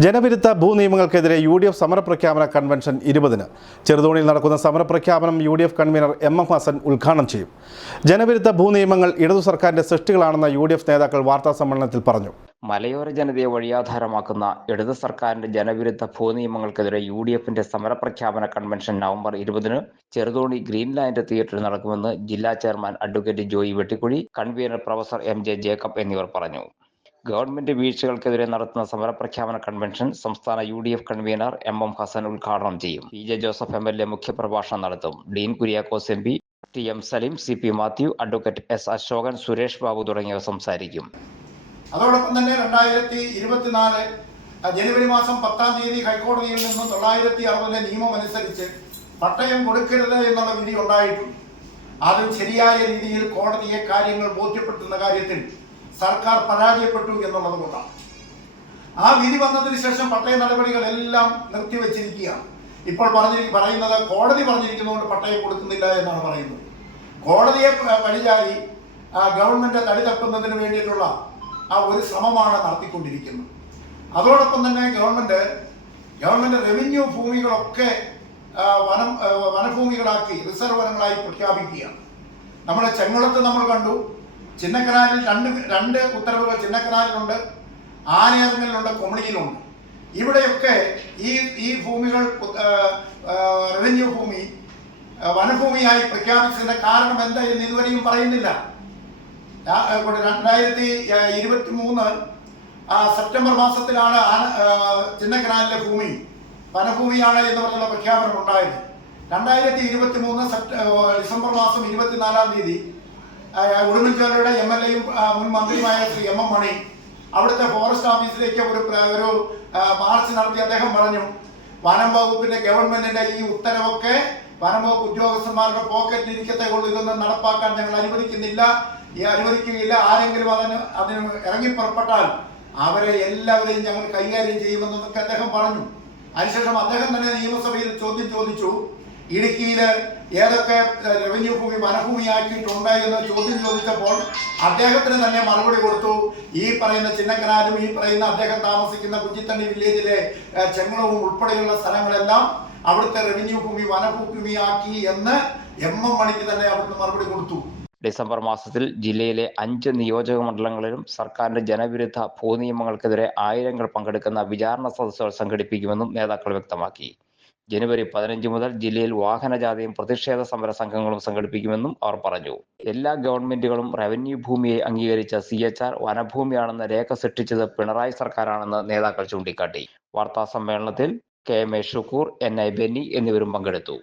ജനവിരുദ്ധ ഭൂനിയമങ്ങൾക്കെതിരെ U D F സമരപ്രഖ്യാപന കൺവെൻഷൻ ഇരുപതിന്. ചെറുതോണിയിൽ നടക്കുന്ന സമരപ്രഖ്യാപനം U D F convener M M Hasan ഉദ്ഘാടനം ചെയ്യും. ജനവിരുദ്ധ ഭൂനിയമങ്ങൾ ഇടതു സർക്കാരിന്റെ സൃഷ്ടികളാണെന്ന് യു ഡി എഫ് നേതാക്കൾ വാർത്താ സമ്മേളനത്തിൽ പറഞ്ഞു. മലയോര ജനതയെ വഴിയാധാരമാക്കുന്ന ഇടതു സർക്കാരിന്റെ ജനവിരുദ്ധ ഭൂനിയമങ്ങൾക്കെതിരെ യു ഡി എഫിന്റെ സമരപ്രഖ്യാപന കൺവെൻഷൻ നവംബർ ഇരുപതിന് ചെറുതോണി ഗ്രീൻലാൻഡ് തിയേറ്ററിൽ നടക്കുമെന്ന് ജില്ലാ chairman advocate Joy Vettikuzhi convener professor M J Jacob എന്നിവർ പറഞ്ഞു. ഗവൺമെന്റ് വീഴ്ചകൾക്കെതിരെ നടത്തുന്ന സമരപ്രഖ്യാപന കൺവെൻഷൻ സംസ്ഥാന U D F convener M M Hasan ഉദ്ഘാടനം ചെയ്യും. P J Joseph M L A മുഖ്യപ്രഭാഷണം നടത്തും. Dean Kuriakose M P T M Saleem C P Mathew advocate S Asokan Suresh Babu തുടങ്ങിയവർ സംസാരിക്കും. അതോടൊപ്പം തന്നെ രണ്ടായിരത്തി ഇരുപത്തിനാല് ജനുവരി മാസം പത്താം തീയതി ഹൈക്കോടതിയിൽ നിന്ന് തൊള്ളായിരത്തി അറുപതിലെ നിയമം അനുസരിച്ച് പട്ടയം കൊടുക്കരുത് എന്നുള്ള വിധി ഉണ്ടായിട്ടുണ്ട്. അത് ശരിയായ രീതിയിൽ കോടതിയെ കാര്യങ്ങൾ ബോധ്യപ്പെടുത്തുന്ന കാര്യത്തിൽ സർക്കാർ പരാജയപ്പെട്ടു എന്നുള്ളത് കൊണ്ടാണ്. ആ വിധി വന്നതിന് ശേഷം പട്ടയ നടപടികൾ നടപടികളെല്ലാം നിർത്തിവെച്ചിരിക്കുകയാണ്. ഇപ്പോൾ പറഞ്ഞിരി പറയുന്നത് കോടതി പറഞ്ഞിരിക്കുന്നതുകൊണ്ട് പട്ടയം കൊടുക്കുന്നില്ല എന്നാണ് പറയുന്നത്. കോടതിയെ വഴിയായി ഗവൺമെന്റ് തടി തപ്പുന്നതിന് വേണ്ടിയിട്ടുള്ള ആ ഒരു ശ്രമമാണ് നടത്തിക്കൊണ്ടിരിക്കുന്നത്. അതോടൊപ്പം തന്നെ ഗവൺമെന്റ് ഗവൺമെന്റ് റവന്യൂ ഭൂമികളൊക്കെ വനം വനഭൂമികളാക്കി റിസർവ് വനങ്ങളായി പ്രഖ്യാപിക്കുകയാണ്. നമ്മുടെ ചെങ്ങുളത്ത് നമ്മൾ കണ്ടു. ചിന്നക്കനാലിൽ രണ്ട് രണ്ട് ഉത്തരവുകൾ ചിന്നക്കനാലിലുണ്ട് ആനയറങ്ങലിലുണ്ട് കൊമളിയിലുണ്ട്. ഇവിടെയൊക്കെ ഈ ഈ ഭൂമികൾ റവന്യൂ ഭൂമി വനഭൂമിയായി പ്രഖ്യാപിച്ചതിന്റെ കാരണം എന്താ എന്ന് ഇതുവരെയും പറയുന്നില്ല. രണ്ടായിരത്തി ഇരുപത്തി മൂന്ന് സെപ്റ്റംബർ മാസത്തിലാണ് ചിന്നക്കനാലിലെ ഭൂമി വനഭൂമിയാണ് എന്ന് പറഞ്ഞുള്ള പ്രഖ്യാപനം ഉണ്ടായത്. രണ്ടായിരത്തി ഇരുപത്തി മൂന്ന് ഡിസംബർ മാസം ഇരുപത്തിനാലാം തീയതി ഉടുമ്പൻചോലയുടെ എം എൽ എയും മുൻ മന്ത്രിയുമായ ശ്രീ എം എം മണി അവിടുത്തെ ഫോറസ്റ്റ് ഓഫീസിലേക്ക് ഒരു ഒരു മാർച്ച് നടത്തി അദ്ദേഹം പറഞ്ഞു വനം വകുപ്പിന്റെ ഗവൺമെന്റിന്റെ ഈ ഉത്തരവൊക്കെ വനം വകുപ്പ് ഉദ്യോഗസ്ഥന്മാരുടെ പോക്കറ്റിൽ ഇരിക്കത്തെ കൊണ്ട് ഇതൊന്നും നടപ്പാക്കാൻ ഞങ്ങൾ അനുവദിക്കുന്നില്ല. ഈ അനുവദിക്കുകയില്ല. ആരെങ്കിലും അതിന് അതിന് ഇറങ്ങി പുറപ്പെട്ടാൽ അവരെ എല്ലാവരെയും ഞങ്ങൾ കൈകാര്യം ചെയ്യുമെന്നൊക്കെ അദ്ദേഹം പറഞ്ഞു. അതിനുശേഷം അദ്ദേഹം തന്നെ നിയമസഭയിൽ ചോദ്യം ചോദിച്ചു ഇടുക്കിയിൽ ഏതൊക്കെ റവന്യൂ ഭൂമി വനഭൂമിയാക്കിയിട്ടുണ്ട് എന്ന് ചോദ്യം ചോദിച്ചപ്പോൾ അദ്ദേഹത്തിന് തന്നെ മറുപടി കൊടുത്തു. ഈ പറയുന്ന ചിന്നക്കനാലും ഈ പറയുന്ന അദ്ദേഹം താമസിക്കുന്ന കുഞ്ഞിത്തണ്ണി വില്ലേജിലെ ചെങ്ങളവും ഉൾപ്പെടെയുള്ള സ്ഥലങ്ങളെല്ലാം അവിടുത്തെ റവന്യൂ ഭൂമി വനഭൂമിയാക്കി എന്ന് എം എം മണിക്ക് തന്നെ അവിടുന്ന് മറുപടി കൊടുത്തു. ഡിസംബർ മാസത്തിൽ ജില്ലയിലെ അഞ്ച് നിയോജക മണ്ഡലങ്ങളിലും സർക്കാരിന്റെ ജനവിരുദ്ധ ഭൂനിയമങ്ങൾക്കെതിരെ ആയിരങ്ങൾ പങ്കെടുക്കുന്ന വിചാരണ സദസ്സുകൾ സംഘടിപ്പിക്കുമെന്നും നേതാക്കൾ വ്യക്തമാക്കി. ജനുവരി പതിനഞ്ച് മുതൽ ജില്ലയിൽ വാഹനജാഥയും പ്രതിഷേധ സമര സംഘങ്ങളും സംഘടിപ്പിക്കുമെന്നും അവർ പറഞ്ഞു. എല്ലാ ഗവൺമെന്റുകളും റവന്യൂ ഭൂമിയെ അംഗീകരിച്ച സി എച്ച് ആർ വനഭൂമിയാണെന്ന രേഖ സൃഷ്ടിച്ചത് പിണറായി സർക്കാരാണെന്ന് നേതാക്കൾ ചൂണ്ടിക്കാട്ടി. വാർത്താ സമ്മേളനത്തിൽ K M A Shukoor N I Benny എന്നിവരും പങ്കെടുത്തു.